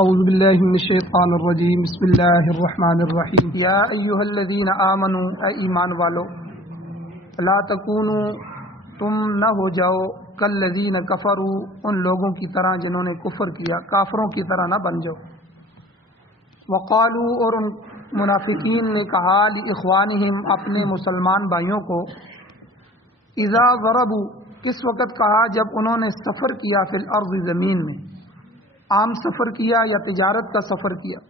اعوذ باللہ من الشیطان الرجیم بسم اللہ الرحمن الرحیم یا ایھا الذین آمنوا اے ایمان والو لا تکونوا تم نہ ہو جاؤ کالذین کفروا ان لوگوں کی طرح جنہوں نے کفر کیا، کافروں کی طرح نہ بن جاؤ۔ وقالوا اور ان منافقین نے کہا لاخوانہم اپنے مسلمان بھائیوں کو، اذا ضربوا کس وقت کہا جب انہوں نے سفر کیا فی الارض زمین میں، عام سفر کیا یا تجارت کا سفر کیا،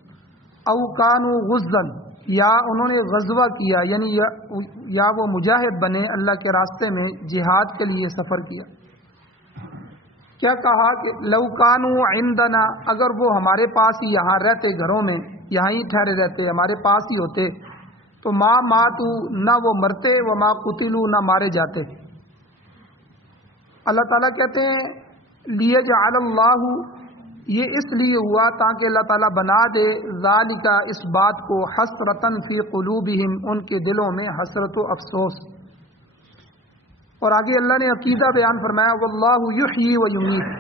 او کانوا غزاً یا انہوں نے غزوہ کیا یعنی یا وہ مجاہد بنے اللہ کے راستے میں جہاد کے لیے سفر کیا۔ کیا کہا کہ لو کانوا عندنا اگر وہ ہمارے پاس ہی یہاں رہتے، گھروں میں یہاں ہی ٹھہرے رہتے، ہمارے پاس ہی ہوتے، تو ما ماتوا نہ وہ مرتے، وما قتلوا نہ مارے جاتے۔ اللہ تعالیٰ کہتے ہیں لیجعل اللہ، یہ اس لیے ہوا تاکہ اللہ تعالیٰ بنا دے ذالک اس بات کو حسرتن فی قلوبہم ان کے دلوں میں حسرت و افسوس۔ اور آگے اللہ نے عقیدہ بیان فرمایا واللہ یحیی و یمیت،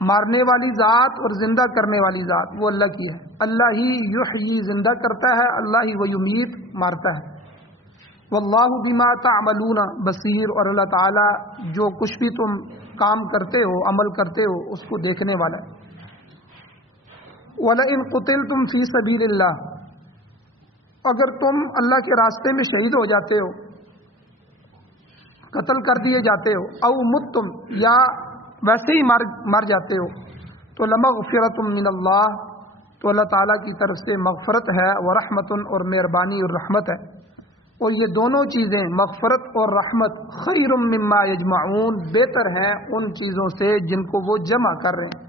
مارنے والی ذات اور زندہ کرنے والی ذات وہ اللہ کی ہے، اللہ ہی یحیی زندہ کرتا ہے، اللہ ہی و یمیت مارتا ہے۔ واللہ بما تعملون بصیر، اور اللہ تعالیٰ جو کچھ بھی تم کام کرتے ہو، عمل کرتے ہو، اس کو دیکھنے والا ہے۔ وَلَئِن قُتِلْتُمْ فِي سَبِيلِ اللَّهِ، اگر تم اللہ کے راستے میں شہید ہو جاتے ہو، قتل کر دیے جاتے ہو، او متم یا ویسے ہی مر جاتے ہو، تو لَمَغْفِرَةٌ مِّنَ اللَّهِ، تو اللہ تعالیٰ کی طرف سے مغفرت ہے، وَرَحْمَةٌ اور مہربانی اور رحمت ہے۔ اور یہ دونوں چیزیں مغفرت اور رحمت خیر مما یجمعون، بہتر ہیں ان چیزوں سے جن کو وہ جمع کر رہے ہیں۔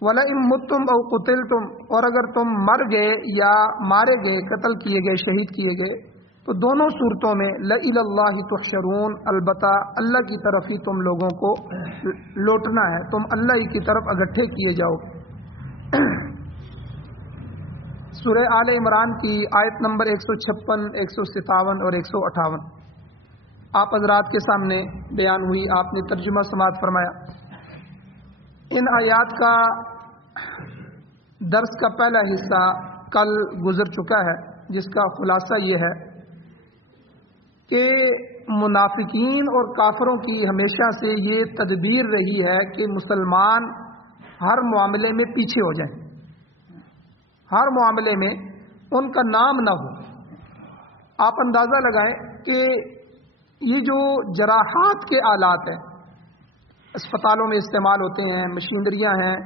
وَلَئِن مُتُّمْ أَوْ قُتِلْتُمْ، اور اگر تم مر گئے یا مارے گئے، قتل کیے گئے، شہید کیے گئے، تو دونوں صورتوں میں لَإِلَى اللَّهِ تُحْشَرُونَ، البتہ اللہ کی طرف ہی تم لوگوں کو لوٹنا ہے، تم اللہ ہی کی طرف اکٹھے کیے جاؤ گے۔ سورہ آل عمران کی آیت نمبر 156، 157 اور 158 آپ حضرات کے سامنے بیان ہوئی، آپ نے ترجمہ سماعت فرمایا۔ ان آیات کا درس کا پہلا حصہ کل گزر چکا ہے، جس کا خلاصہ یہ ہے کہ منافقین اور کافروں کی ہمیشہ سے یہ تدبیر رہی ہے کہ مسلمان ہر معاملے میں پیچھے ہو جائیں، ہر معاملے میں ان کا نام نہ ہو۔ آپ اندازہ لگائیں کہ یہ جو جراحات کے آلات ہیں، اسپتالوں میں استعمال ہوتے ہیں، مشینریاں ہیں،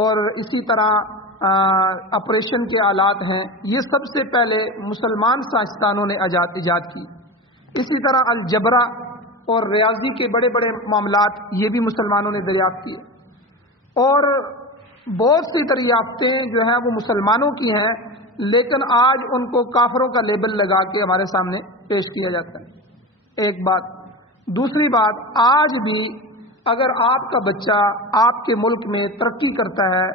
اور اسی طرح آپریشن کے آلات ہیں، یہ سب سے پہلے مسلمان سائنسدانوں نے ایجاد کی۔ اسی طرح الجبرا اور ریاضی کے بڑے بڑے معاملات یہ بھی مسلمانوں نے دریافت کیے، اور بہت سی دریافتیں جو ہیں وہ مسلمانوں کی ہیں، لیکن آج ان کو کافروں کا لیبل لگا کے ہمارے سامنے پیش کیا جاتا ہے، ایک بات۔ دوسری بات، آج بھی اگر آپ کا بچہ آپ کے ملک میں ترقی کرتا ہے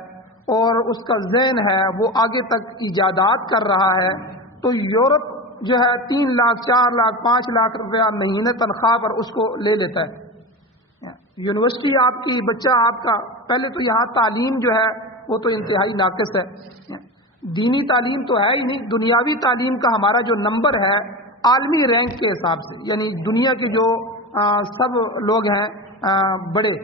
اور اس کا ذہن ہے وہ آگے تک ایجادات کر رہا ہے، تو یورپ جو ہے 3 لاکھ 4 لاکھ 5 لاکھ روپیہ مہینے تنخواہ پر اس کو لے لیتا ہے۔ یونیورسٹی آپ کی، بچہ آپ کا، پہلے تو یہاں تعلیم جو ہے وہ تو انتہائی ناقص ہے، دینی تعلیم تو ہے ہی نہیں، دنیاوی تعلیم کا ہمارا جو نمبر ہے عالمی رینک کے حساب سے، یعنی دنیا کے جو سب لوگ ہیں بڑے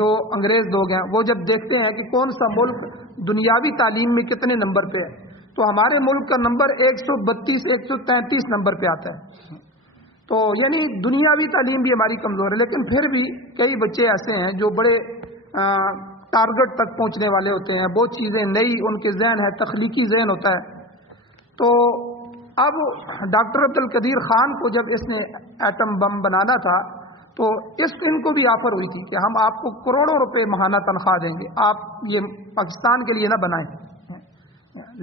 جو انگریز لوگ ہیں، وہ جب دیکھتے ہیں کہ کون سا ملک دنیاوی تعلیم میں کتنے نمبر پہ ہے، تو ہمارے ملک کا نمبر 132 133 نمبر پہ آتا ہے۔ تو یعنی دنیاوی تعلیم بھی ہماری کمزور ہے، لیکن پھر بھی کئی بچے ایسے ہیں جو بڑے ٹارگٹ تک پہنچنے والے ہوتے ہیں، بہت چیزیں نئی ان کے ذہن ہے، تخلیقی ذہن ہوتا ہے۔ تو اب ڈاکٹر عبد القدیر خان کو جب اس نے ایٹم بم بنانا تھا، تو ان کو بھی آفر ہوئی تھی کہ ہم آپ کو کروڑوں روپے ماہانہ تنخواہ دیں گے، آپ یہ پاکستان کے لیے نہ بنائیں،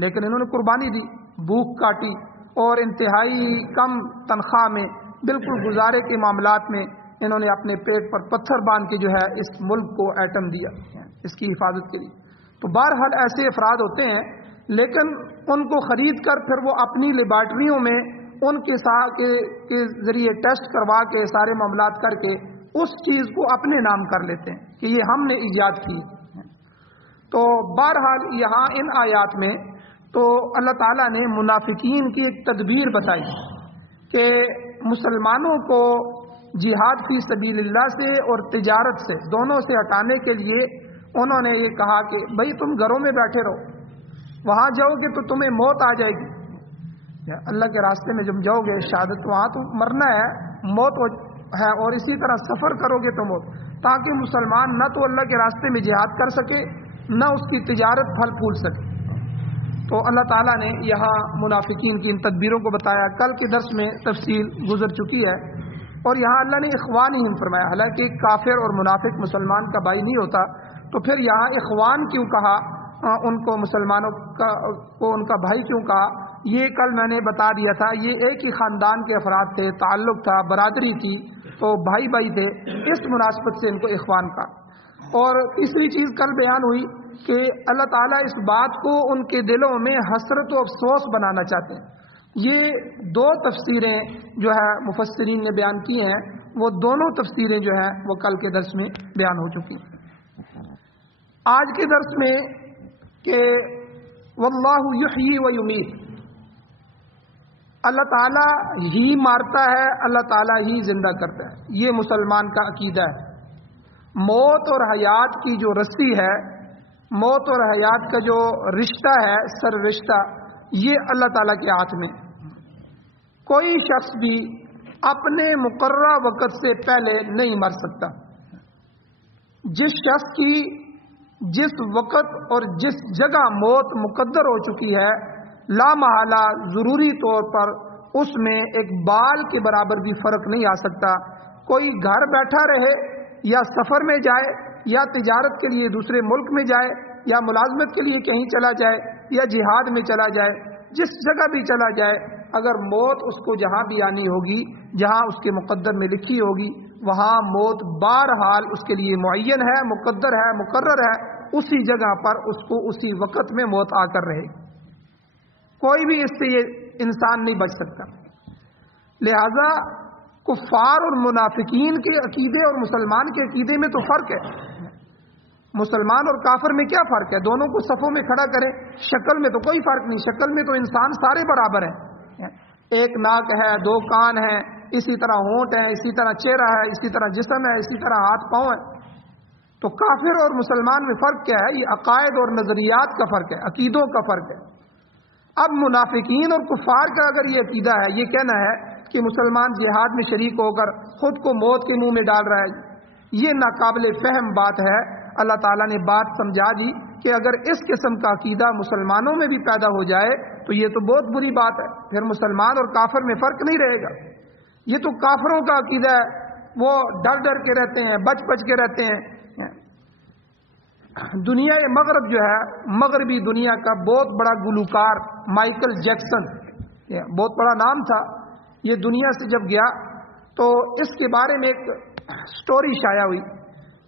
لیکن انہوں نے قربانی دی، بھوک کاٹی، اور انتہائی کم تنخواہ میں، بالکل گزارے کے معاملات میں انہوں نے اپنے پیٹ پر پتھر باندھ کے جو ہے اس ملک کو ایٹم دیا اس کی حفاظت کے لیے۔ تو بہرحال ایسے افراد ہوتے ہیں، لیکن ان کو خرید کر پھر وہ اپنی لیبارٹریوں میں ان کے ذریعے ٹیسٹ کروا کے سارے معاملات کر کے اس چیز کو اپنے نام کر لیتے ہیں کہ یہ ہم نے ایجاد کی۔ تو بہرحال یہاں ان آیات میں تو اللہ تعالیٰ نے منافقین کی ایک تدبیر بتائی کہ مسلمانوں کو جہاد فی سبیل اللہ سے اور تجارت سے دونوں سے ہٹانے کے لیے انہوں نے یہ کہا کہ بھائی تم گھروں میں بیٹھے رہو، وہاں جاؤ گے تو تمہیں موت آ جائے گی، اللہ کے راستے میں جب جاؤ گے شہادت وہاں تو مرنا ہے، موت ہے، اور اسی طرح سفر کرو گے تو موت، تاکہ مسلمان نہ تو اللہ کے راستے میں جہاد کر سکے نہ اس کی تجارت پھل پھول سکے۔ تو اللہ تعالیٰ نے یہاں منافقین کی ان تدبیروں کو بتایا، کل کے درس میں تفصیل گزر چکی ہے، اور یہاں اللہ نے اخوان ہی فرمایا، حالانکہ کافر اور منافق مسلمان کا بھائی نہیں ہوتا، تو پھر یہاں اخوان کیوں کہا، ان کو مسلمانوں کو ان کا بھائی کیوں کہا؟ یہ کل میں نے بتا دیا تھا، یہ ایک ہی خاندان کے افراد تھے، تعلق تھا، برادری تھی، تو بھائی بھائی تھے، اس مناسبت سے ان کو اخوان کہا۔ اور تیسری چیز کل بیان ہوئی کہ اللہ تعالیٰ اس بات کو ان کے دلوں میں حسرت و افسوس بنانا چاہتے ہیں۔ یہ دو تفسیریں جو ہے مفسرین نے بیان کی ہیں، وہ دونوں تفسیریں جو ہیں وہ کل کے درس میں بیان ہو چکی ہیں۔ آج کے درس میں کہ واللہ یحیی و یمیت، اللہ تعالیٰ ہی مارتا ہے، اللہ تعالیٰ ہی زندہ کرتا ہے، یہ مسلمان کا عقیدہ ہے۔ موت اور حیات کی جو رسی ہے، موت اور حیات کا جو رشتہ ہے، سر رشتہ، یہ اللہ تعالیٰ کے ہاتھ میں۔ کوئی شخص بھی اپنے مقررہ وقت سے پہلے نہیں مر سکتا۔ جس شخص کی جس وقت اور جس جگہ موت مقدر ہو چکی ہے، لا محالہ ضروری طور پر اس میں ایک بال کے برابر بھی فرق نہیں آ سکتا۔ کوئی گھر بیٹھا رہے یا سفر میں جائے یا تجارت کے لیے دوسرے ملک میں جائے یا ملازمت کے لیے کہیں چلا جائے یا جہاد میں چلا جائے، جس جگہ بھی چلا جائے، اگر موت اس کو جہاں بھی آنی ہوگی، جہاں اس کے مقدر میں لکھی ہوگی، وہاں موت بہرحال اس کے لیے معین ہے، مقدر ہے، مقرر ہے، اسی جگہ پر اس کو اسی وقت میں موت آ کر رہے۔ کوئی بھی اس سے یہ انسان نہیں بچ سکتا۔ لہذا کفار اور منافقین کے عقیدے اور مسلمان کے عقیدے میں تو فرق ہے۔ مسلمان اور کافر میں کیا فرق ہے؟ دونوں کو صفوں میں کھڑا کریں، شکل میں تو کوئی فرق نہیں، شکل میں تو انسان سارے برابر ہیں، ایک ناک ہے، دو کان ہیں، اسی طرح ہونٹ ہے، اسی طرح چہرہ ہے، اسی طرح جسم ہے، اسی طرح ہاتھ پاؤں ہے۔ تو کافر اور مسلمان میں فرق کیا ہے؟ یہ عقائد اور نظریات کا فرق ہے، عقیدوں کا فرق ہے۔ اب منافقین اور کفار کا اگر یہ عقیدہ ہے، یہ کہنا ہے کہ مسلمان جہاد میں شریک ہو کر خود کو موت کے منہ میں ڈال رہا ہے، یہ ناقابل فہم بات ہے۔ اللہ تعالیٰ نے بات سمجھا دی کہ اگر اس قسم کا عقیدہ مسلمانوں میں بھی پیدا ہو جائے تو یہ تو بہت بری بات ہے، پھر مسلمان اور کافر میں فرق نہیں رہے گا۔ یہ تو کافروں کا عقیدہ ہے، وہ ڈر ڈر کے رہتے ہیں، بچ بچ کے رہتے ہیں۔ دنیا مغرب جو ہے، مغربی دنیا کا بہت بڑا گلوکار مائیکل جیکسن، یہ بہت بڑا نام تھا، یہ دنیا سے جب گیا تو اس کے بارے میں ایک سٹوری شائع ہوئی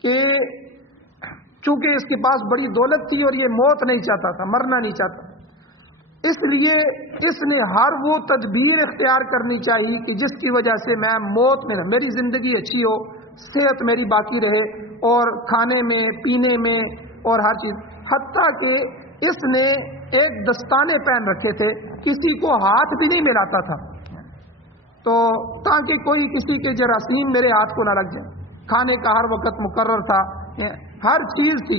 کہ چونکہ اس کے پاس بڑی دولت تھی اور یہ موت نہیں چاہتا تھا، مرنا نہیں چاہتا، اس لیے اس نے ہر وہ تدبیر اختیار کرنی چاہیے کہ جس کی وجہ سے میں موت میں نہ، میری زندگی اچھی ہو، صحت میری باقی رہے، اور کھانے میں پینے میں اور ہر چیز، حتیٰ کہ اس نے ایک دستانے پہن رکھے تھے، کسی کو ہاتھ بھی نہیں ملاتا تھا، تو تاکہ کوئی کسی کے جراثیم میرے ہاتھ کو نہ لگ جائے۔ کھانے کا ہر وقت مقرر تھا، ہر چیز تھی،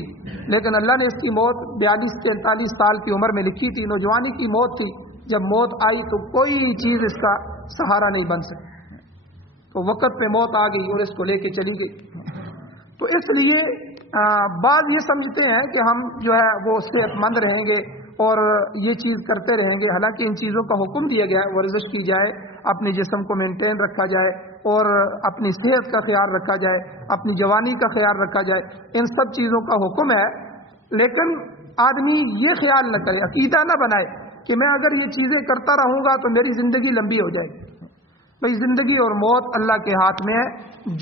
لیکن اللہ نے اس کی موت 42-43 سال کی عمر میں لکھی تھی، نوجوانی کی موت تھی۔ جب موت آئی تو کوئی چیز اس کا سہارا نہیں بن سکی، تو وقت پہ موت آ گئی اور اس کو لے کے چلی گئی۔ تو اس لیے بعض یہ سمجھتے ہیں کہ ہم جو ہے وہ صحت مند رہیں گے اور یہ چیز کرتے رہیں گے، حالانکہ ان چیزوں کا حکم دیا گیا ہے، ورزش کی جائے، اپنے جسم کو مینٹین رکھا جائے اور اپنی صحت کا خیال رکھا جائے، اپنی جوانی کا خیال رکھا جائے، ان سب چیزوں کا حکم ہے۔ لیکن آدمی یہ خیال نہ کرے، عقیدہ نہ بنائے کہ میں اگر یہ چیزیں کرتا رہوں گا تو میری زندگی لمبی ہو جائے گی۔ بھئی زندگی اور موت اللہ کے ہاتھ میں ہے،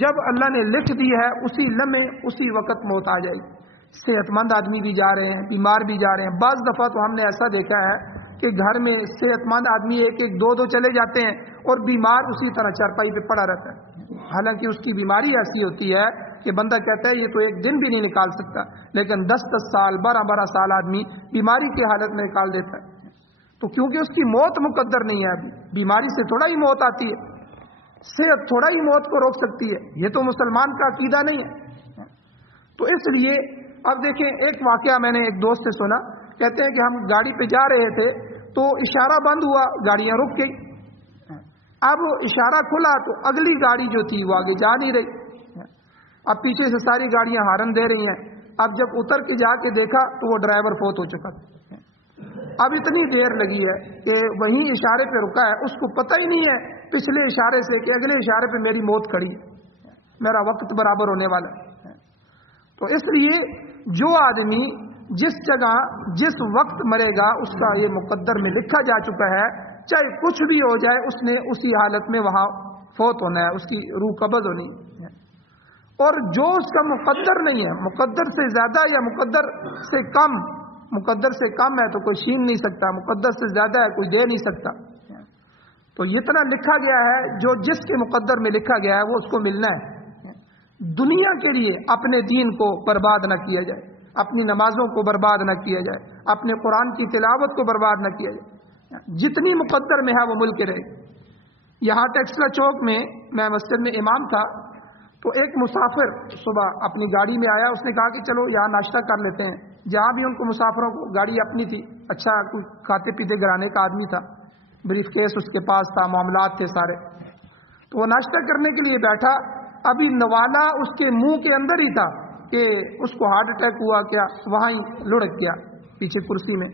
جب اللہ نے لکھ دی ہے اسی لمحے اسی وقت موت آ جائے گی۔ صحت مند آدمی بھی جا رہے ہیں، بیمار بھی جا رہے ہیں، بعض دفعہ تو ہم نے ایسا دیکھا ہے کہ گھر میں صحت مند آدمی ایک ایک دو دو چلے جاتے ہیں اور بیمار اسی طرح چارپائی پہ پڑا رہتا ہے، حالانکہ اس کی بیماری ایسی ہوتی ہے کہ بندہ کہتا ہے یہ تو ایک دن بھی نہیں نکال سکتا، لیکن 10 سال 12 سال آدمی بیماری کی حالت میں نکال دیتا ہے، تو کیونکہ اس کی موت مقدر نہیں ہے ابھی، بیماری سے تھوڑا ہی موت آتی ہے، صحت تھوڑا ہی موت کو روک سکتی ہے، یہ تو مسلمان کا عقیدہ نہیں ہے۔ تو اس لیے اب دیکھیں، ایک واقعہ میں نے ایک دوست سے سنا، کہتے ہیں کہ ہم گاڑی پہ جا رہے تھے تو اشارہ بند ہوا، گاڑیاں رک گئی، اب اشارہ کھلا تو اگلی گاڑی جو تھی وہ آگے جا نہیں رہی، اب پیچھے سے ساری گاڑیاں ہارن دے رہی ہیں، اب جب اتر کے جا کے دیکھا تو وہ ڈرائیور فوت ہو چکا تھا، اب اتنی دیر لگی ہے کہ وہیں اشارے پہ رکا ہے، اس کو پتہ ہی نہیں ہے پچھلے اشارے سے کہ اگلے اشارے پہ میری موت کھڑی، میرا وقت برابر ہونے والا ہے۔ تو اس لیے جو آدمی جس جگہ جس وقت مرے گا اس کا یہ مقدر میں لکھا جا چکا ہے، چاہے کچھ بھی ہو جائے اس نے اسی حالت میں وہاں فوت ہونا ہے، اس کی روح قبض ہونی ہے۔ اور جو اس کا مقدر نہیں ہے، مقدر سے زیادہ یا مقدر سے کم، مقدر سے کم ہے تو کوئی چھین نہیں سکتا، مقدر سے زیادہ ہے کوئی دے نہیں سکتا، تو اتنا لکھا گیا ہے، جو جس کے مقدر میں لکھا گیا ہے وہ اس کو ملنا ہے۔ دنیا کے لیے اپنے دین کو برباد نہ کیا جائے، اپنی نمازوں کو برباد نہ کیا جائے، اپنے قرآن کی تلاوت کو برباد نہ کیا جائے، جتنی مقدر میں ہے وہ مل کے رہے۔ یہاں ٹیکسلا چوک میں میں مسجد میں امام تھا، تو ایک مسافر صبح اپنی گاڑی میں آیا، اس نے کہا کہ چلو یہاں ناشتہ کر لیتے ہیں، جہاں بھی ان کو مسافروں کو، گاڑی اپنی تھی، اچھا کوئی کھاتے پیتے گرانے کا آدمی تھا، بریف کیس اس کے پاس تھا، معاملات تھے سارے، تو وہ ناشتہ کرنے کے لیے بیٹھا، ابھی نوالا اس کے منہ کے اندر ہی تھا کہ اس کو ہارٹ اٹیک ہوا، کیا وہاں ہی لڑک گیا پیچھے کرسی میں۔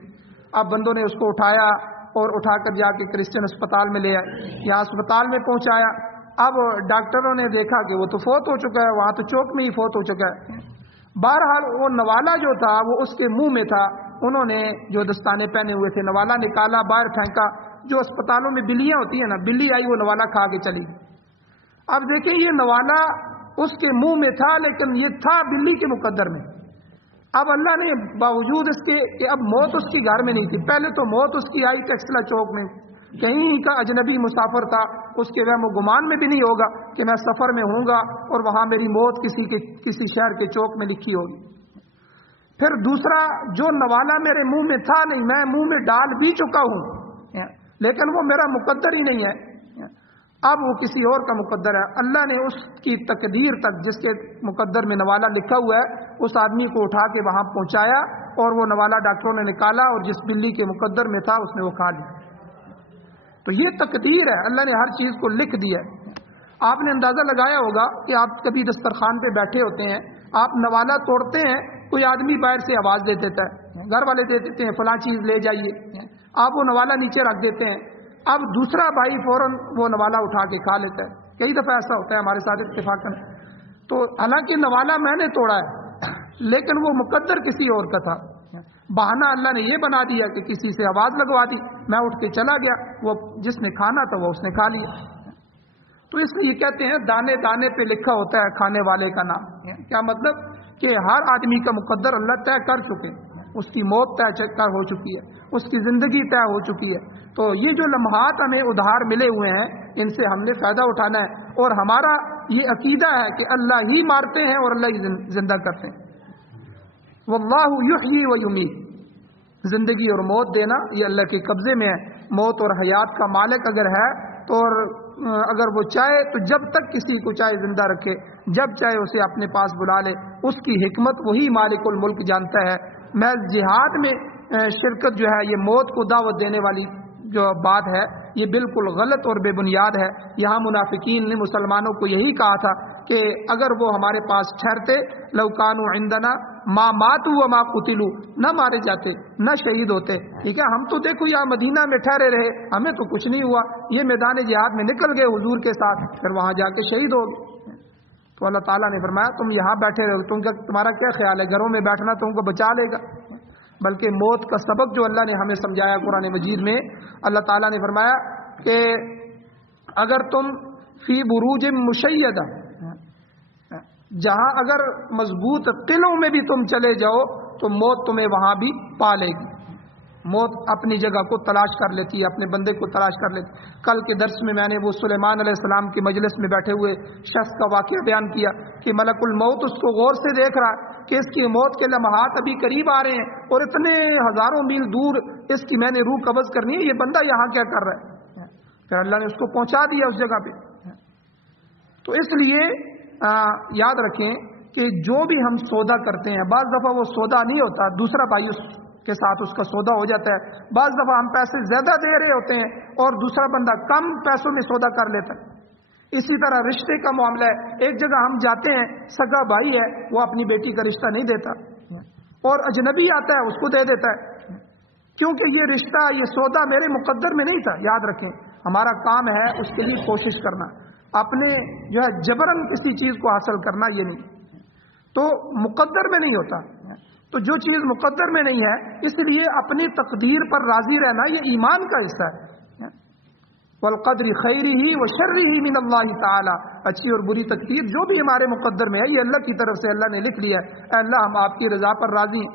اب بندوں نے اس کو اٹھایا اور اٹھا کر جا کے کرسچن اسپتال میں لے آئے، یہاں اسپتال میں پہنچایا، اب ڈاکٹروں نے دیکھا کہ وہ تو فوت ہو چکا ہے، وہاں تو چوک میں ہی فوت ہو چکا ہے۔ بہرحال وہ نوالا جو تھا وہ اس کے منہ میں تھا، انہوں نے جو دستانے پہنے ہوئے تھے نوالا نکالا، باہر پھینکا، جو اسپتالوں میں بلیاں ہوتی ہیں نا، بلی آئی وہ نوالا کھا کے چلی۔ اب دیکھیں یہ نوالا اس کے منہ میں تھا لیکن یہ تھا بلی کے مقدر میں۔ اب اللہ نے باوجود اس کے کہ اب موت اس کی گھر میں نہیں تھی، پہلے تو موت اس کی آئی ٹیکسلا چوک میں، کہیں کا اجنبی مسافر تھا، اس کے وہم و گمان میں بھی نہیں ہوگا کہ میں سفر میں ہوں گا اور وہاں میری موت کسی شہر کے چوک میں لکھی ہوگی۔ پھر دوسرا، جو نوالا میرے منہ میں تھا نہیں، میں منہ میں ڈال بھی چکا ہوں لیکن وہ میرا مقدر ہی نہیں ہے، اب وہ کسی اور کا مقدر ہے۔ اللہ نے اس کی تقدیر تک، جس کے مقدر میں نوالا لکھا ہوا ہے، اس آدمی کو اٹھا کے وہاں پہنچایا اور وہ نوالا ڈاکٹروں نے نکالا اور جس بلی کے مقدر میں تھا اس نے وہ کھا لیا۔ تو یہ تقدیر ہے، اللہ نے ہر چیز کو لکھ دیا ہے۔ آپ نے اندازہ لگایا ہوگا کہ آپ کبھی دسترخوان پہ بیٹھے ہوتے ہیں، آپ نوالا توڑتے ہیں، کوئی آدمی باہر سے آواز دے دیتا ہے، گھر والے دے دیتے ہیں فلاں چیز لے جائیے، آپ وہ نوالا نیچے رکھ دیتے ہیں، اب دوسرا بھائی فوراً وہ نوالا اٹھا کے کھا لیتا ہے۔ کئی دفعہ ایسا ہوتا ہے ہمارے ساتھ اتفاقاً، تو حالانکہ نوالا میں نے توڑا ہے لیکن وہ مقدر کسی اور کا تھا، بہانہ اللہ نے یہ بنا دیا کہ کسی سے آواز لگوا دی، میں اٹھ کے چلا گیا، وہ جس نے کھانا تھا وہ اس نے کھا لیا۔ تو اس لیے کہتے ہیں دانے دانے پہ لکھا ہوتا ہے کھانے والے کا نام۔ کیا مطلب کہ ہر آدمی کا مقدر اللہ طے کر چکے، اس کی موت طے کر ہو چکی ہے، اس کی زندگی طے ہو چکی ہے۔ تو یہ جو لمحات ہمیں ادھار ملے ہوئے ہیں، ان سے ہم نے فائدہ اٹھانا ہے، اور ہمارا یہ عقیدہ ہے کہ اللہ ہی مارتے ہیں اور اللہ ہی زندہ کرتے ہیں۔ واللہ یحیی و یمیت، زندگی اور موت دینا یہ اللہ کے قبضے میں ہے۔ موت اور حیات کا مالک اگر ہے تو اگر وہ چاہے تو جب تک کسی کو چاہے زندہ رکھے، جب چاہے اسے اپنے پاس بلا لے، اس کی حکمت وہی مالک الملک جانتا ہے۔ محض جہاد میں شرکت جو ہے یہ موت کو دعوت دینے والی جو بات ہے یہ بالکل غلط اور بے بنیاد ہے۔ یہاں منافقین نے مسلمانوں کو یہی کہا تھا کہ اگر وہ ہمارے پاس ٹھہرتے، لو کانوا عندنا ما ماتوا وما قتلوا، نہ مارے جاتے نہ شہید ہوتے۔ ٹھیک ہے، ہم تو دیکھو یہاں مدینہ میں ٹھہرے رہے، ہمیں تو کچھ نہیں ہوا، یہ میدان جہاد میں نکل گئے حضور کے ساتھ، پھر وہاں جا کے شہید ہو گئے۔ تو اللہ تعالیٰ نے فرمایا تم یہاں بیٹھے رہو، تمہارا کیا خیال ہے گھروں میں بیٹھنا تم کو بچا لے گا؟ بلکہ موت کا سبق جو اللہ نے ہمیں سمجھایا قرآن مجید میں، اللہ تعالیٰ نے فرمایا کہ اگر تم فی بروج مشیدہ، جہاں اگر مضبوط قلعوں میں بھی تم چلے جاؤ تو موت تمہیں وہاں بھی پا لے گی۔ موت اپنی جگہ کو تلاش کر لیتی ہے، اپنے بندے کو تلاش کر لیتی. کل کے درس میں نے وہ سلیمان علیہ السلام کی مجلس میں بیٹھے ہوئے شخص کا واقعہ بیان کیا کہ ملک الموت اس کو غور سے دیکھ رہا ہے کہ اس کی موت کے لمحات ابھی قریب آ رہے ہیں اور اتنے ہزاروں میل دور اس کی میں نے روح قبض کرنی ہے، یہ بندہ یہاں کیا کر رہا ہے؟ پھر اللہ نے اس کو پہنچا دیا اس جگہ پہ. تو اس لیے یاد رکھیں کہ جو بھی ہم سودا کرتے ہیں، بعض دفعہ وہ سودا نہیں ہوتا، دوسرا بھائی اس کے ساتھ اس کا سودا ہو جاتا ہے. بعض دفعہ ہم پیسے زیادہ دے رہے ہوتے ہیں اور دوسرا بندہ کم پیسوں میں سودا کر لیتا ہے. اسی طرح رشتے کا معاملہ ہے. ایک جگہ ہم جاتے ہیں، سگا بھائی ہے وہ اپنی بیٹی کا رشتہ نہیں دیتا اور اجنبی آتا ہے اس کو دے دیتا ہے، کیونکہ یہ رشتہ، یہ سودا میرے مقدر میں نہیں تھا. یاد رکھیں ہمارا کام ہے اس کے لیے کوشش کرنا، اپنے جو ہے جبرن کسی چیز کو حاصل کرنا یہ نہیں. تو مقدر میں نہیں ہوتا، تو جو چیز مقدر میں نہیں ہے اس لیے اپنی تقدیر پر راضی رہنا یہ ایمان کا حصہ ہے. والقدر خیرہ وشرہ من اللہ تعالی، اچھی اور بری تقدیر جو بھی ہمارے مقدر میں ہے یہ اللہ کی طرف سے اللہ نے لکھ لیا ہے. اے اللہ ہم آپ کی رضا پر راضی ہیں.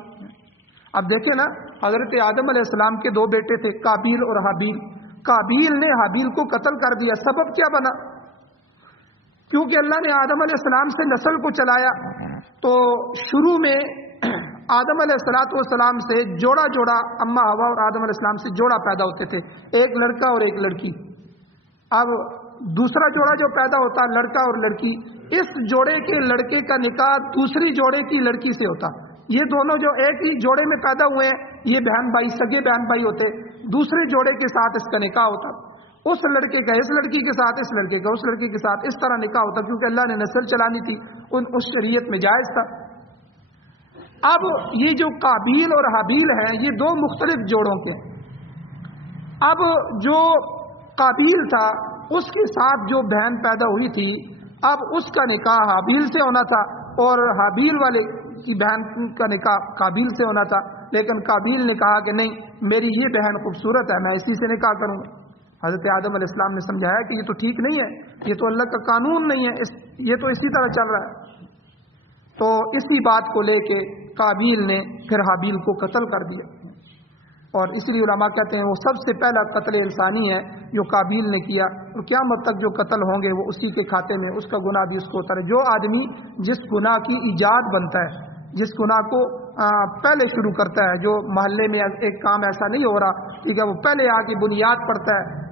اب دیکھیں نا، حضرت آدم علیہ السلام کے 2 بیٹے تھے، قابیل اور حابیل. قابیل نے حابیل کو قتل کر دیا. سبب کیا بنا؟ کیونکہ اللہ نے آدم علیہ السلام سے نسل کو چلایا. تو شروع میں آدم علیہ السلام سے جوڑا اما ہوا اور آدم علیہ السلام سے جوڑا پیدا ہوتے تھے، ایک لڑکا اور ایک لڑکی. اب دوسرا جوڑا جو پیدا ہوتا لڑکا اور لڑکی، اس جوڑے کے لڑکے کا نکاح دوسری جوڑے کی لڑکی سے ہوتا. یہ دونوں جو ایک ہی جوڑے میں پیدا ہوئے ہیں یہ بہن بھائی، سگے بہن بھائی ہوتے. دوسرے جوڑے کے ساتھ اس کا نکاح ہوتا، اس لڑکے کا اس لڑکی کے ساتھ، اس لڑکے کا اس لڑکی کے ساتھ، اس طرح نکاح ہوتا کیونکہ اللہ نے نسل چلانی تھی، اس شریعت میں جائز تھا. اب یہ جو قابیل اور حابیل ہیں یہ 2 مختلف جوڑوں کے ہیں. اب جو قابیل تھا اس کے ساتھ جو بہن پیدا ہوئی تھی، اب اس کا نکاح حابیل سے ہونا تھا اور حابیل والے کی بہن کا نکاح قابیل سے ہونا تھا. لیکن قابیل نے کہا کہ نہیں، میری یہ بہن خوبصورت ہے، میں اسی سے نکاح کروں گا. حضرت آدم علیہ السلام نے سمجھایا کہ یہ تو ٹھیک نہیں ہے، یہ تو اللہ کا قانون نہیں ہے، یہ تو اسی طرح چل رہا ہے. تو اسی بات کو لے کے قابیل نے پھر حابیل کو قتل کر دیا. اور اس لیے علماء کہتے ہیں وہ سب سے پہلا قتل انسانی ہے جو قابیل نے کیا، اور قیامت تک جو قتل ہوں گے وہ اسی کے کھاتے میں، اس کا گناہ بھی اس کو ہوتا ہے. جو آدمی جس گناہ کی ایجاد بنتا ہے، جس گناہ کو پہلے شروع کرتا ہے، جو محلے میں ایک کام ایسا نہیں ہو رہا ٹھیک ہے، وہ پہلے آ کے بنیاد پڑتا ہے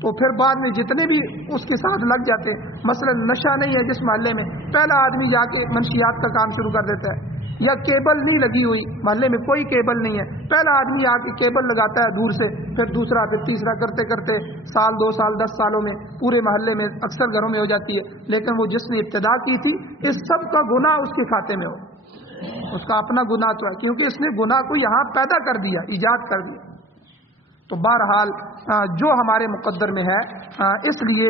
تو پھر بعد میں جتنے بھی اس کے ساتھ لگ جاتے ہیں. مثلا نشہ نہیں ہے جس محلے میں، پہلا آدمی جا کے منشیات کا کام شروع کر دیتا ہے. یا کیبل نہیں لگی ہوئی محلے میں، کوئی کیبل نہیں ہے، پہلا آدمی آ کے کیبل لگاتا ہے دور سے، پھر دوسرا، پھر تیسرا، کرتے کرتے سال 2 سال 10 سالوں میں پورے محلے میں اکثر گھروں میں ہو جاتی ہے. لیکن وہ جس نے ابتدا کی تھی اس سب کا گناہ اس کے کھاتے میں ہو، اس کا اپنا گناہ تو ہے کیونکہ اس نے گناہ کو یہاں پیدا کر دیا، ایجاد کر دیا. تو بہرحال جو ہمارے مقدر میں ہے، اس لیے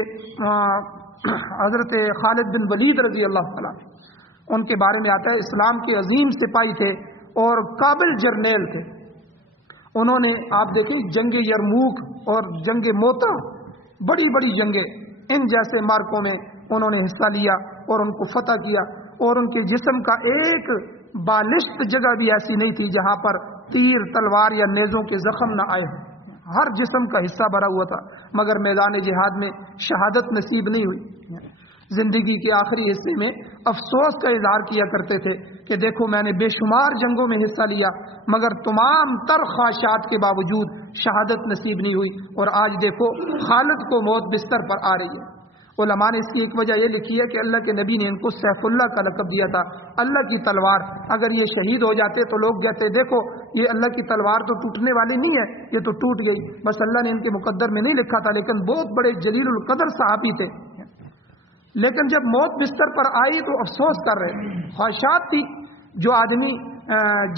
حضرت خالد بن ولید رضی اللہ تعالیٰ ان کے بارے میں آتا ہے، اسلام کے عظیم سپاہی تھے اور قابل جرنیل تھے. انہوں نے آپ دیکھیں جنگ یرموک اور جنگ موتا، بڑی بڑی جنگیں، ان جیسے مارکوں میں انہوں نے حصہ لیا اور ان کو فتح کیا. اور ان کے جسم کا ایک بالشت جگہ بھی ایسی نہیں تھی جہاں پر تیر، تلوار یا نیزوں کے زخم نہ آئے. ہر جسم کا حصہ بھرا ہوا تھا، مگر میدان جہاد میں شہادت نصیب نہیں ہوئی. زندگی کے آخری حصے میں افسوس کا اظہار کیا کرتے تھے کہ دیکھو میں نے بے شمار جنگوں میں حصہ لیا مگر تمام تر خواہشات کے باوجود شہادت نصیب نہیں ہوئی، اور آج دیکھو خالد کو موت بستر پر آ رہی ہے. علماء نے اس کی ایک وجہ یہ لکھی ہے کہ اللہ کے نبی نے ان کو سیف اللہ کا لقب دیا تھا، اللہ کی تلوار. اگر یہ شہید ہو جاتے تو لوگ کہتے دیکھو یہ اللہ کی تلوار تو ٹوٹنے والی نہیں ہے، یہ تو ٹوٹ گئی، بس اللہ نے ان کے مقدر میں نہیں لکھا تھا. لیکن بہت بڑے جلیل القدر صحابی تھے. لیکن جب موت بستر پر آئی تو افسوس کر رہے. خواہشات تھی، جو آدمی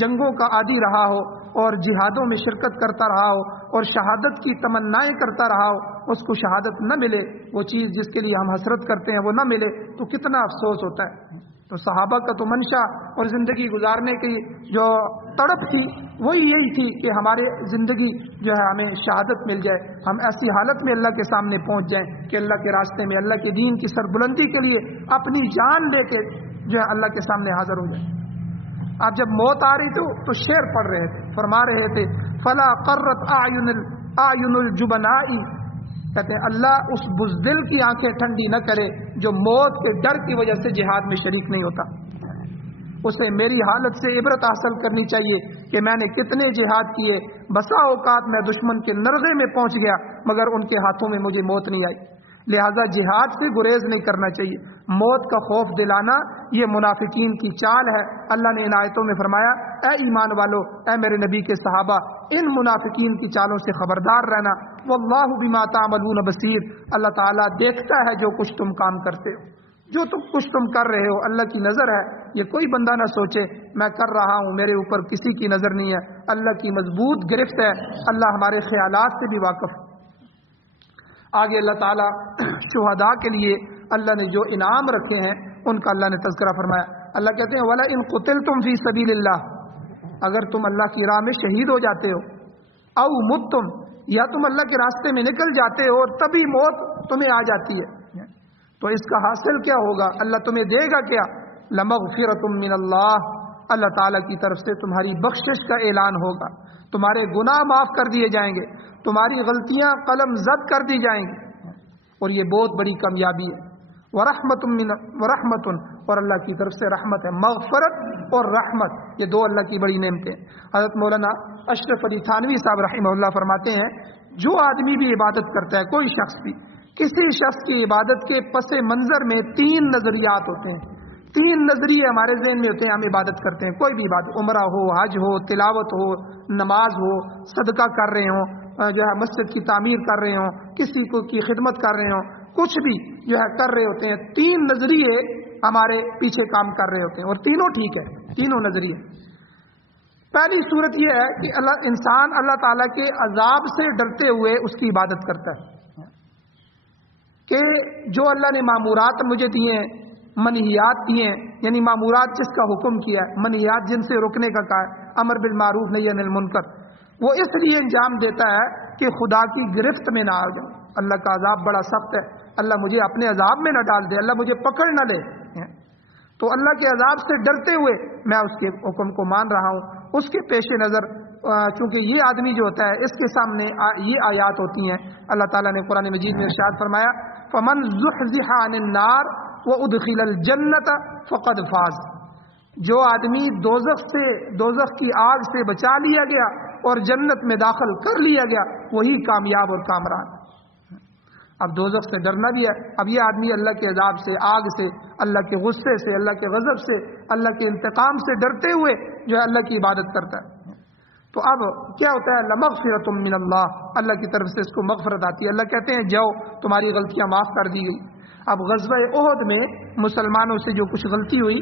جنگوں کا عادی رہا ہو اور جہادوں میں شرکت کرتا رہا ہو اور شہادت کی تمنائیں کرتا رہا ہو، اس کو شہادت نہ ملے، وہ چیز جس کے لیے ہم حسرت کرتے ہیں وہ نہ ملے تو کتنا افسوس ہوتا ہے. تو صحابہ کا تو منشا اور زندگی گزارنے کی جو تڑپ تھی وہی یہی تھی کہ ہمارے زندگی جو ہے ہمیں شہادت مل جائے، ہم ایسی حالت میں اللہ کے سامنے پہنچ جائیں کہ اللہ کے راستے میں اللہ کے دین کی سربلندی کے لیے اپنی جان لے کے جو ہے اللہ کے سامنے حاضر ہو جائے. آپ جب موت آ رہی تو شعر پڑھ رہے تھے، فرما رہے تھے فلا قرت اعین الجبناء، کہتے ہیں اللہ اس بزدل کی آنکھیں ٹھنڈی نہ کرے جو موت کے ڈر کی وجہ سے جہاد میں شریک نہیں ہوتا۔ اسے میری حالت سے عبرت حاصل کرنی چاہیے کہ میں نے کتنے جہاد کیے، بسا اوقات میں دشمن کے نرغے میں پہنچ گیا مگر ان کے ہاتھوں میں مجھے موت نہیں آئی۔ لہذا جہاد سے گریز نہیں کرنا چاہیے، موت کا خوف دلانا یہ منافقین کی چال ہے۔ اللہ نے ان آیتوں میں فرمایا اے ایمان والو، اے میرے نبی کے صحابہ، ان منافقین کی چالوں سے خبردار رہنا۔ واللہ بما تعملون بصیر، اللہ تعالیٰ دیکھتا ہے جو کچھ تم کام کرتے ہو، جو تم کچھ تم کر رہے ہو، اللہ کی نظر ہے۔ یہ کوئی بندہ نہ سوچے میں کر رہا ہوں میرے اوپر کسی کی نظر نہیں ہے، اللہ کی مضبوط گرفت ہے، اللہ ہمارے خیالات سے بھی واقف ہے۔ آگے اللہ تعالیٰ شہداء کے لیے اللہ نے جو انعام رکھے ہیں ان کا اللہ نے تذکرہ فرمایا۔ اللہ کہتے ہیں وَلَئِن قُتِلْتُمْ فِي سَبِيلِ اللَّهِ، اگر تم اللہ کی راہ میں شہید ہو جاتے ہو، او متم، یا تم اللہ کے راستے میں نکل جاتے ہو اور تبھی موت تمہیں آ جاتی ہے، تو اس کا حاصل کیا ہوگا؟ اللہ تمہیں دے گا کیا؟ لَمَغْفِرَةٌ مِّنَ اللَّهِ، اللہ تعالیٰ کی طرف سے تمہاری بخشش کا اعلان ہوگا، تمہارے گناہ معاف کر دیے جائیں گے، تمہاری غلطیاں قلم زد کر دی جائیں گی، اور یہ بہت بڑی کامیابی ہے۔ ورحمتن، اور اللہ کی طرف سے رحمت ہے، مغفرت اور رحمت یہ دو اللہ کی بڑی نعمتیں۔ حضرت مولانا اشرف علی تھانوی صاحب رحمہ اللہ فرماتے ہیں جو آدمی بھی عبادت کرتا ہے، کوئی شخص بھی، کسی شخص کی عبادت کے پس منظر میں تین نظریات ہوتے ہیں، تین نظریے ہمارے ذہن میں ہوتے ہیں۔ ہم عبادت کرتے ہیں، کوئی بھی عبادت، عمرہ ہو، حج ہو، تلاوت ہو، نماز ہو، صدقہ کر رہے ہوں، جو ہے مسجد کی تعمیر کر رہے ہوں، کسی کو کی خدمت کر رہے ہوں، کچھ بھی جو ہے کر رہے ہوتے ہیں، تین نظریے ہمارے پیچھے کام کر رہے ہوتے ہیں، اور تینوں ٹھیک ہے، تینوں نظریے۔ پہلی صورت یہ ہے کہ انسان اللہ تعالیٰ کے عذاب سے ڈرتے ہوئے اس کی عبادت کرتا ہے، کہ جو اللہ نے معمورات مجھے دیے ہیں، منہیات دیے ہیں، یعنی معمورات جس کا حکم کیا ہے، منہیات جن سے رکنے کا کہا ہے، امر بالمعروف نہی عن المنکر، وہ اس لیے انجام دیتا ہے کہ خدا کی گرفت میں نہ آ جاؤں۔ اللہ کا عذاب بڑا سخت ہے، اللہ مجھے اپنے عذاب میں نہ ڈال دے، اللہ مجھے پکڑ نہ لے، تو اللہ کے عذاب سے ڈرتے ہوئے میں اس کے حکم کو مان رہا ہوں۔ اس کے پیش نظر چونکہ یہ آدمی جو ہوتا ہے اس کے سامنے یہ آیات ہوتی ہیں، اللہ تعالیٰ نے قرآن مجید میں ارشاد فرمایا فَمَنْ زُحْزِحَ عَنِ النَّارِ وَأُدْخِلَ الْجَنَّةَ فَقَدْ فَازَ، جو آدمی دوزخ کی آگ سے بچا لیا گیا اور جنت میں داخل کر لیا گیا وہی کامیاب اور کامران۔ اب دوزخ سے ڈرنا بھی ہے، اب یہ آدمی اللہ کے عذاب سے، آگ سے، اللہ کے غصے سے، اللہ کے غضب سے، اللہ کے انتقام سے ڈرتے ہوئے جو ہے اللہ کی عبادت کرتا ہے، تو اب کیا ہوتا ہے؟ لَمَغْفِرَةٌ مِّنَ اللَّهِ، اللہ کی طرف سے اس کو مغفرت آتی ہے، اللہ کہتے ہیں جاؤ تمہاری غلطیاں معاف کر دی گئی۔ اب غزوہ احد میں مسلمانوں سے جو کچھ غلطی ہوئی،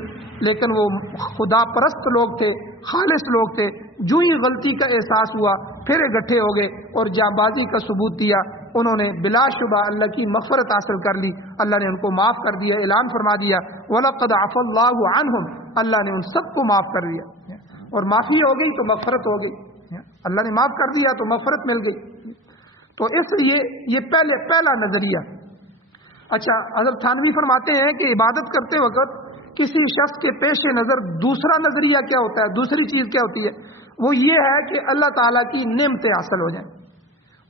لیکن وہ خدا پرست لوگ تھے، خالص لوگ تھے، جو ہی غلطی کا احساس ہوا پھر اکٹھے ہو گئے اور جانبازی کا ثبوت دیا، انہوں نے بلا شبہ اللہ کی مغفرت حاصل کر لی، اللہ نے ان کو معاف کر دیا، اعلان فرما دیا وَلَقَدْ عَفَا اللَّهُ عَنْهُمْ، اللہ نے ان سب کو معاف کر دیا، اور معافی ہو گئی تو مغفرت ہو گئی، اللہ نے معاف کر دیا تو مغفرت مل گئی۔ تو اس لیے یہ پہلا نظریہ۔ اچھا، حضرت تھانوی فرماتے ہیں کہ عبادت کرتے وقت کسی شخص کے پیش نظر دوسرا نظریہ کیا ہوتا ہے، دوسری چیز کیا ہوتی ہے؟ وہ یہ ہے کہ اللہ تعالیٰ کی نعمتیں حاصل ہو جائیں،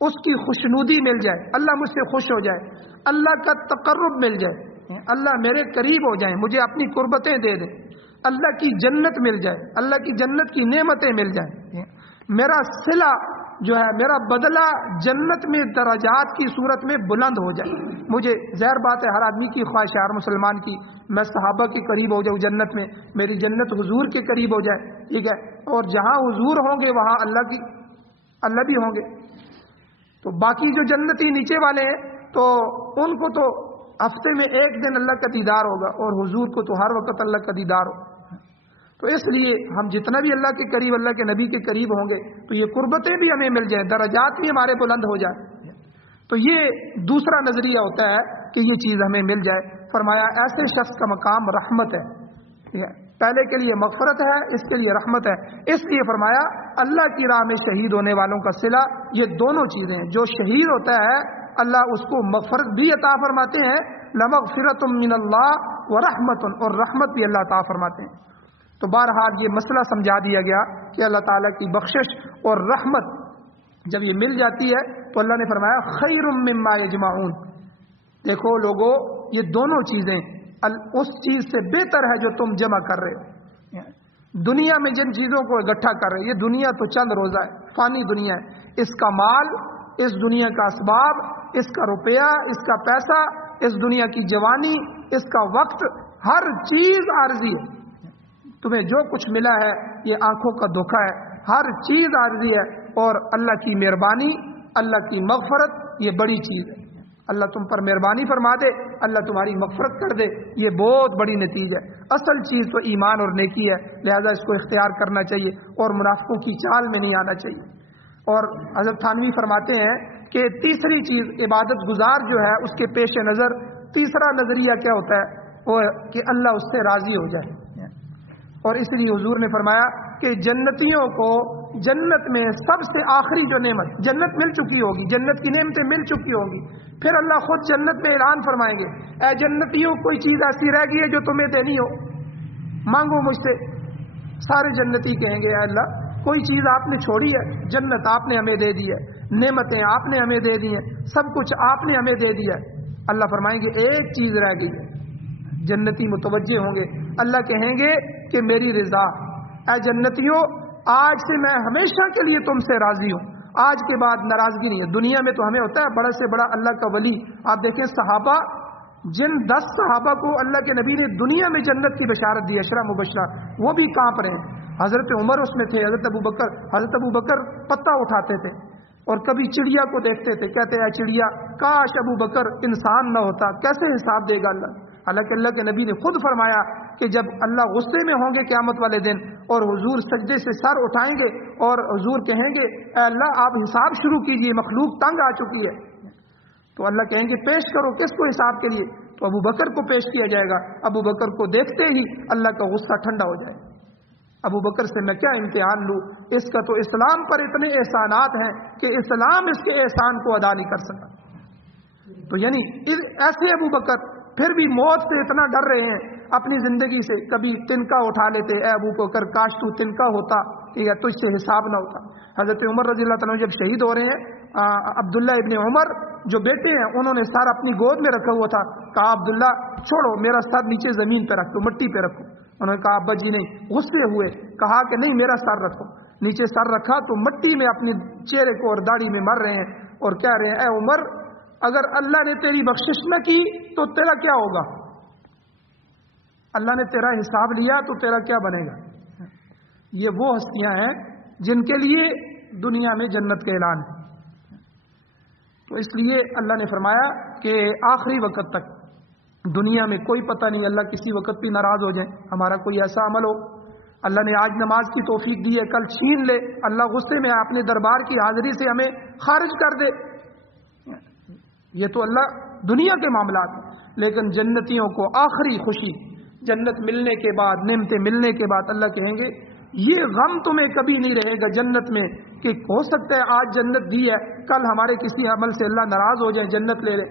اس کی خوشنودی مل جائے، اللہ مجھ سے خوش ہو جائے، اللہ کا تقرب مل جائے، اللہ میرے قریب ہو جائیں، مجھے اپنی قربتیں دے دیں، اللہ کی جنت مل جائے، اللہ کی جنت کی نعمتیں مل جائیں، میرا صلہ جو ہے، میرا بدلہ جنت میں درجات کی صورت میں بلند ہو جائے۔ مجھے ظاہر بات ہے ہر آدمی کی خواہش ہے، ہر مسلمان کی، میں صحابہ کے قریب ہو جاؤں جنت میں، میری جنت حضور کے قریب ہو جائے، ٹھیک ہے، اور جہاں حضور ہوں گے وہاں اللہ بھی ہوں گے، تو باقی جو جنتی نیچے والے ہیں تو ان کو تو ہفتے میں ایک دن اللہ کا دیدار ہوگا، اور حضور کو تو ہر وقت اللہ کا دیدار ہوگا۔ تو اس لیے ہم جتنا بھی اللہ کے قریب، اللہ کے نبی کے قریب ہوں گے تو یہ قربتیں بھی ہمیں مل جائیں، درجات بھی ہمارے بلند ہو جائیں، تو یہ دوسرا نظریہ ہوتا ہے کہ یہ چیز ہمیں مل جائے۔ فرمایا ایسے شخص کا مقام رحمت ہے، پہلے کے لیے مغفرت ہے، اس کے لیے رحمت ہے، اس لیے فرمایا اللہ کی راہ میں شہید ہونے والوں کا صلہ، یہ دونوں چیزیں ہیں، جو شہید ہوتا ہے اللہ اس کو مغفرت بھی عطا فرماتے ہیں، لَمَغْفِرَةٌ مِّنَ اللَّهِ وَرَحْمَةٌ، اور رحمت بھی اللہ عطا فرماتے ہیں۔ تو بہرحال یہ مسئلہ سمجھا دیا گیا کہ اللہ تعالیٰ کی بخشش اور رحمت جب یہ مل جاتی ہے تو اللہ نے فرمایا خیر مما یجمعون. دیکھو لوگو، یہ دونوں چیزیں اس چیز سے بہتر ہے جو تم جمع کر رہے ہو. دنیا میں جن چیزوں کو اکٹھا کر رہے، یہ دنیا تو چند روزہ ہے، فانی دنیا ہے. اس کا مال، اس دنیا کا اسباب، اس کا روپیہ، اس کا پیسہ، اس دنیا کی جوانی، اس کا وقت، ہر چیز عارضی ہے. تمہیں جو کچھ ملا ہے یہ آنکھوں کا دھوکہ ہے. ہر چیز عارضی ہے، اور اللہ کی مہربانی، اللہ کی مغفرت یہ بڑی چیز ہے. اللہ تم پر مہربانی فرما دے، اللہ تمہاری مغفرت کر دے، یہ بہت بڑی نتیجہ ہے. اصل چیز تو ایمان اور نیکی ہے، لہذا اس کو اختیار کرنا چاہیے اور منافقوں کی چال میں نہیں آنا چاہیے. اور حضرت تھانوی فرماتے ہیں کہ تیسری چیز عبادت گزار جو ہے اس کے پیش نظر تیسرا نظریہ کیا ہوتا ہے، وہ کہ اللہ اس سے راضی ہو جائے. اور اس لیے حضور نے فرمایا کہ جنتیوں کو جنت میں سب سے آخری جو نعمت، جنت مل چکی ہوگی، جنت کی نعمتیں مل چکی ہوں گی، پھر اللہ خود جنت میں اعلان فرمائیں گے اے جنتیوں کوئی چیز ایسی رہ گئی ہے جو تمہیں دینی ہو، مانگو مجھ سے. سارے جنتی کہیں گے اے اللہ کوئی چیز آپ نے چھوڑی ہے، جنت آپ نے ہمیں دے دی ہے، نعمتیں آپ نے ہمیں دے دی ہیں، سب کچھ آپ نے ہمیں دے دیا ہے. اللہ فرمائیں گے ایک چیز رہ گئی ہے. جنتی متوجہ ہوں گے، اللہ کہیں گے کہ میری رضا. اے جنتیوں آج سے میں ہمیشہ کے لیے تم سے راضی ہوں، آج کے بعد ناراضگی نہیں ہے. دنیا میں تو ہمیں ہوتا ہے بڑا سے بڑا اللہ کا ولی. آپ دیکھیں صحابہ، جن 10 صحابہ کو اللہ کے نبی نے دنیا میں جنت کی بشارت دی، عشرہ مبشرہ، وہ بھی کانپ رہے ہیں. حضرت عمر اس میں تھے، حضرت ابو بکر پتہ اٹھاتے تھے اور کبھی چڑیا کو دیکھتے تھے، کہتے ہیں چڑیا کاش ابو بکر انسان نہ ہوتا، کیسے حساب دے گا اللہ. حالانکہ اللہ کے نبی نے خود فرمایا کہ جب اللہ غصے میں ہوں گے قیامت والے دن اور حضور سجدے سے سر اٹھائیں گے اور حضور کہیں گے اے اللہ آپ حساب شروع کیجئے، مخلوق تنگ آ چکی ہے، تو اللہ کہیں گے پیش کرو، کس کو حساب کے لیے؟ تو ابو بکر کو پیش کیا جائے گا. ابو بکر کو دیکھتے ہی اللہ کا غصہ ٹھنڈا ہو جائے. ابو بکر سے میں کیا امتحان لوں، اس کا تو اسلام پر اتنے احسانات ہیں کہ اسلام اس کے احسان کو ادا نہیں کر سکا. تو یعنی ایسے ابو بکر پھر بھی موت سے اتنا ڈر رہے ہیں اپنی زندگی سے. کبھی تنکا اٹھا لیتے، اے ابو بکر کاش تو تنکا ہوتا یا تجھ سے حساب نہ ہوتا. حضرت عمر رضی اللہ تعالیٰ جب شہید ہو رہے ہیں، عبداللہ ابن عمر جو بیٹے ہیں انہوں نے سر اپنی گود میں رکھا ہوا تھا، کہا عبداللہ چھوڑو میرا سر نیچے زمین پہ رکھ دو، مٹی پہ رکھو. انہوں نے کہا ابا جی نہیں. غصے ہوئے، کہا کہ نہیں میرا سر رکھو. نیچے سر رکھا تو مٹی میں اپنے چہرے کو اور داڑھی میں مر رہے ہیں اور کہہ رہے ہیں اے عمر اگر اللہ نے تیری بخشش نہ کی تو تیرا کیا ہوگا؟ اللہ نے تیرا حساب لیا تو تیرا کیا بنے گا؟ یہ وہ ہستیاں ہیں جن کے لیے دنیا میں جنت کا اعلان ہے. تو اس لیے اللہ نے فرمایا کہ آخری وقت تک دنیا میں کوئی پتہ نہیں، اللہ کسی وقت بھی ناراض ہو جائے، ہمارا کوئی ایسا عمل ہو، اللہ نے آج نماز کی توفیق دی ہے، کل چھین لے، اللہ غصے میں اپنے دربار کی حاضری سے ہمیں خارج کر دے. یہ تو اللہ دنیا کے معاملات ہیں. لیکن جنتیوں کو آخری خوشی جنت ملنے کے بعد، نعمتیں ملنے کے بعد اللہ کہیں گے یہ غم تمہیں کبھی نہیں رہے گا جنت میں کہ ہو سکتا ہے آج جنت دی ہے، کل ہمارے کسی عمل سے اللہ ناراض ہو جائے جنت لے لے.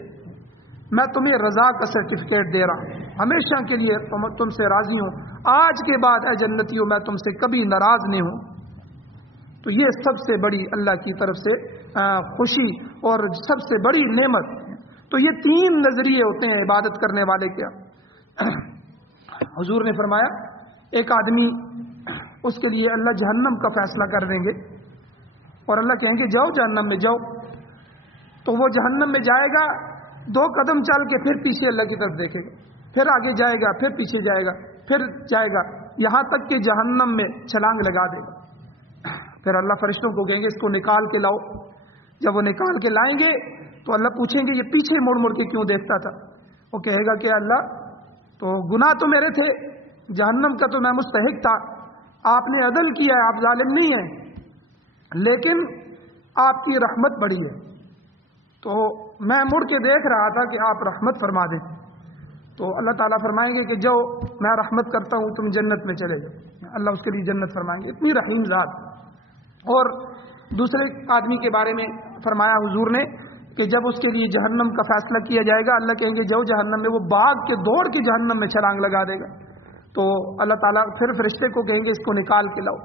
میں تمہیں رضا کا سرٹیفکیٹ دے رہا ہوں، ہمیشہ کے لیے تم سے راضی ہوں، آج کے بعد اے جنتیوں میں تم سے کبھی ناراض نہیں ہوں. تو یہ سب سے بڑی اللہ کی طرف سے خوشی اور سب سے بڑی نعمت. تو یہ 3 نظریے ہوتے ہیں عبادت کرنے والے کے. حضور نے فرمایا ایک آدمی، اس کے لیے اللہ جہنم کا فیصلہ کر دیں گے اور اللہ کہیں گے جاؤ جہنم میں جاؤ. تو وہ جہنم میں جائے گا، 2 قدم چل کے پھر پیچھے اللہ کی طرف دیکھے گا، پھر آگے جائے گا، پھر پیچھے جائے گا، پھر جائے گا، یہاں تک کہ جہنم میں چھلانگ لگا دے گا. پھر اللہ فرشتوں کو کہیں گے اس کو نکال کے لاؤ. جب وہ نکال کے لائیں گے تو اللہ پوچھیں گے یہ پیچھے مڑ مڑ کے کیوں دیکھتا تھا؟ وہ کہے گا کہ اللہ تو گناہ تو میرے تھے، جہنم کا تو میں مستحق تھا، آپ نے عدل کیا ہے، آپ ظالم نہیں ہیں، لیکن آپ کی رحمت بڑی ہے تو میں مڑ کے دیکھ رہا تھا کہ آپ رحمت فرما دیں. تو اللہ تعالیٰ فرمائیں گے کہ جاؤ میں رحمت کرتا ہوں، تم جنت میں چلے جاؤ. اللہ اس کے لیے جنت فرمائیں گے، اتنی رحیم ذات. اور دوسرے آدمی کے بارے میں فرمایا حضور نے کہ جب اس کے لیے جہنم کا فیصلہ کیا جائے گا، اللہ کہیں گے جاؤ جہنم میں، وہ باغ کے دوڑ کے جہنم میں چھلانگ لگا دے گا. تو اللہ تعالیٰ پھر فرشتے کو کہیں گے اس کو نکال کے لاؤ.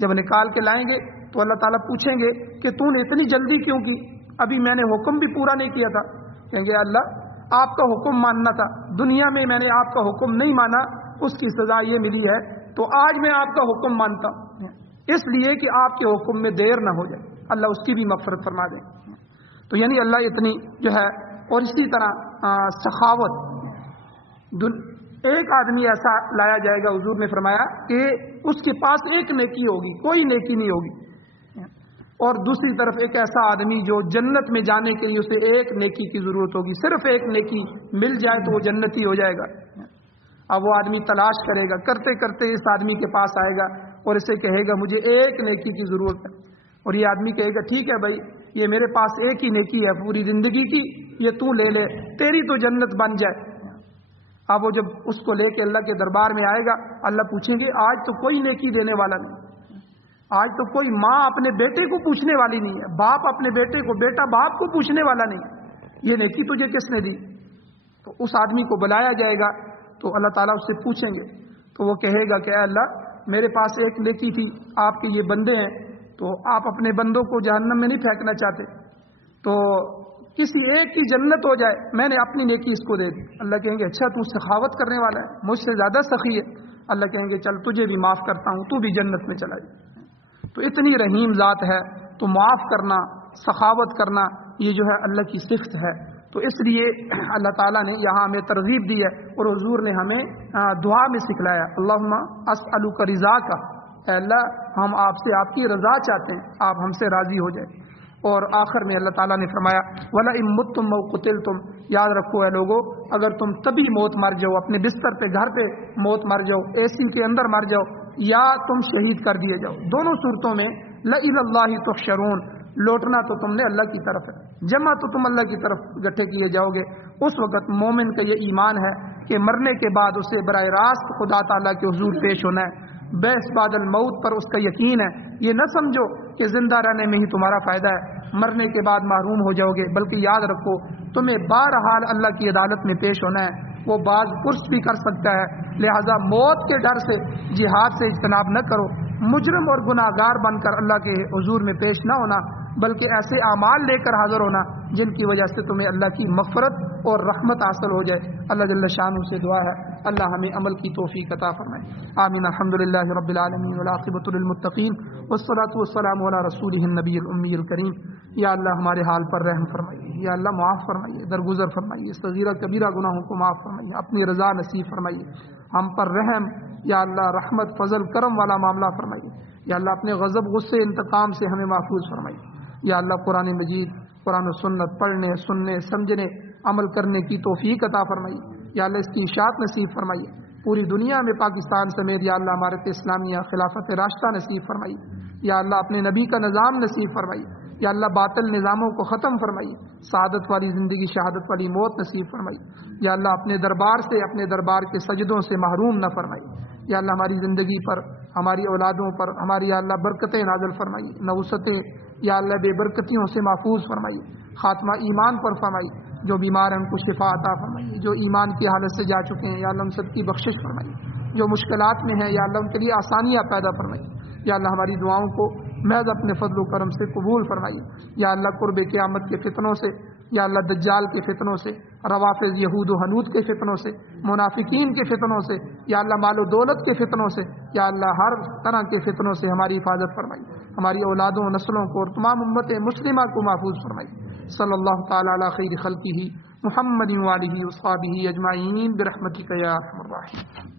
جب نکال کے لائیں گے تو اللہ تعالیٰ پوچھیں گے کہ تو نے اتنی جلدی کیوں کی، ابھی میں نے حکم بھی پورا نہیں کیا تھا. کہیں گے اللہ آپ کا حکم ماننا تھا، دنیا میں میں نے آپ کا حکم نہیں مانا، اس کی سزا یہ ملی ہے، تو آج میں آپ کا حکم مانتا ہوں اس لیے کہ آپ کے حکم میں دیر نہ ہو جائے. اللہ اس کی بھی مغفرت فرما دیں. تو یعنی اللہ اتنی جو ہے. اور اسی طرح سخاوت، ایک آدمی ایسا لایا جائے گا، حضور نے فرمایا کہ اس کے پاس ایک نیکی ہوگی، کوئی نیکی نہیں ہوگی، اور دوسری طرف ایک ایسا آدمی جو جنت میں جانے کے لیے اسے ایک نیکی کی ضرورت ہوگی، صرف ایک نیکی مل جائے تو وہ جنتی ہو جائے گا. اب وہ آدمی تلاش کرے گا، کرتے کرتے اس آدمی کے پاس آئے گا اور اسے کہے گا مجھے ایک نیکی کی ضرورت ہے، اور یہ آدمی کہے گا ٹھیک ہے بھائی، یہ میرے پاس ایک ہی نیکی ہے پوری زندگی کی، یہ تو لے لے، تیری تو جنت بن جائے. اب وہ جب اس کو لے کے اللہ کے دربار میں آئے گا، اللہ پوچھیں گے آج تو کوئی نیکی دینے والا نہیں، آج تو کوئی ماں اپنے بیٹے کو پوچھنے والی نہیں ہے، باپ اپنے بیٹے کو، بیٹا باپ کو پوچھنے والا نہیں، یہ نیکی تجھے کس نے دی؟ تو اس آدمی کو بلایا جائے گا تو اللہ تعالیٰ اس سے پوچھیں گے، تو وہ کہے گا کہ اے اللہ میرے پاس ایک نیکی تھی، آپ کے یہ بندے ہیں تو آپ اپنے بندوں کو جہنم میں نہیں پھینکنا چاہتے، تو کسی ایک کی جنت ہو جائے، میں نے اپنی نیکی اس کو دے دی. اللہ کہیں گے اچھا تو سخاوت کرنے والا ہے، مجھ سے زیادہ سخی ہے. اللہ کہیں گے چل تجھے بھی معاف کرتا ہوں، تو بھی جنت میں چلا جائے. تو اتنی رحیم ذات ہے، تو معاف کرنا، سخاوت کرنا یہ جو ہے اللہ کی صفت ہے. تو اس لیے اللہ تعالیٰ نے یہاں ہمیں ترغیب دی ہے، اور حضور نے ہمیں دعا میں سکھلایا اللہم اسألک رضاک، اے اللہ ہم آپ سے آپ کی رضا چاہتے ہیں، آپ ہم سے راضی ہو جائیں. اور آخر میں اللہ تعالیٰ نے فرمایا وَلَئِن مُتُّمْ أَوْ قُتِلْتُمْ، یاد رکھو اے لوگو اگر تم طبی موت مر جاؤ، اپنے بستر پہ گھر پہ موت مر جاؤ، اے سی کے اندر مر جاؤ، یا تم شہید کر دیے جاؤ، دونوں صورتوں میں لَإِلَى اللَّهِ تُحْشَرُونَ، لوٹنا تو تم نے اللہ کی طرف ہے، جمع تو تم اللہ کی طرف گٹھے کیے جاؤ گے. اس وقت مومن کا یہ ایمان ہے کہ مرنے کے بعد اسے براہ راست خدا تعالیٰ کے حضور پیش ہونا ہے. بیس بعد الموت پر اس کا یقین ہے. یہ نہ سمجھو کہ زندہ رہنے میں ہی تمہارا فائدہ ہے، مرنے کے بعد محروم ہو جاؤ گے، بلکہ یاد رکھو تمہیں بہرحال اللہ کی عدالت میں پیش ہونا ہے. وہ باز پرس بھی کر سکتا ہے، لہذا موت کے ڈر سے جہاد سے اجتناب نہ کرو. مجرم اور گناہ گار بن کر اللہ کے حضور میں پیش نہ ہونا، بلکہ ایسے اعمال لے کر حاضر ہونا جن کی وجہ سے تمہیں اللہ کی مغفرت اور رحمت حاصل ہو جائے. اللہ جل شانہ سے دعا ہے اللہ ہمیں عمل کی توفیق عطا فرمائے. آمین. الحمدللہ رب العالمین والعاقبۃ للمتقین والصلاۃ والسلام علی رسولہ النبی الامی الکریم. یا اللہ ہمارے حال پر رحم فرمائیے، یا اللہ معاف فرمائیے، درگزر فرمائیے، صغیرہ کبیرہ گناہوں کو معاف فرمائیے، اپنی رضا نصیب فرمائیے، ہم پر رحم یا اللہ رحمت فضل کرم والا معاملہ فرمائیے. یا اللہ اپنے غضب غصے انتقام سے ہمیں محفوظ فرمائیے. یا اللہ قرآن مجید، قرآن و سنت پڑھنے، سننے، سمجھنے، عمل کرنے کی توفیق عطا فرمائیے. یا اللہ اس کی اشاعت نصیب فرمائیے. پوری دنیا میں پاکستان سمیت یا اللہ امارت اسلامیہ خلافت راشدہ نصیب فرمائیے. یا اللہ اپنے نبی کا نظام نصیب فرمائیے. یا اللہ باطل نظاموں کو ختم فرمائیے. سعادت والی زندگی، شہادت والی موت نصیب فرمائیے. یا اللہ اپنے دربار سے، اپنے دربار کے سجدوں سے محروم نہ فرمائیے. یا اللہ ہماری زندگی پر، ہماری اولادوں پر، ہماری یا اللہ برکتیں نازل فرمائیے، نوستیں یا اللہ بے برکتیوں سے محفوظ فرمائیے. خاتمہ ایمان پر فرمائیے. جو بیمار ہیں ان کو شفا عطا فرمائیے. جو ایمان کی حالت سے جا چکے ہیں یا اللہ ان سب کی بخشش فرمائیے. جو مشکلات میں ہیں یا اللہ ان کے لیے آسانیاں پیدا فرمائیے. یا اللہ ہماری دعاؤں کو محض اپنے فضل و کرم سے قبول فرمائیے. یا اللہ قرب قیامت کے فتنوں سے، یا اللہ دجال کے فتنوں سے، روافض یہود و حنود کے فتنوں سے، منافقین کے فتنوں سے، یا اللہ مال و دولت کے فتنوں سے، یا اللہ ہر طرح کے فتنوں سے ہماری حفاظت فرمائیے. ہماری اولادوں نسلوں کو اور تمام امت مسلمہ کو محفوظ فرمائیے. صلی اللہ تعالی علی خیر خلقہ محمد وآلہ وصحبہ اجمعین برحمتک یا ارحم الراحمین.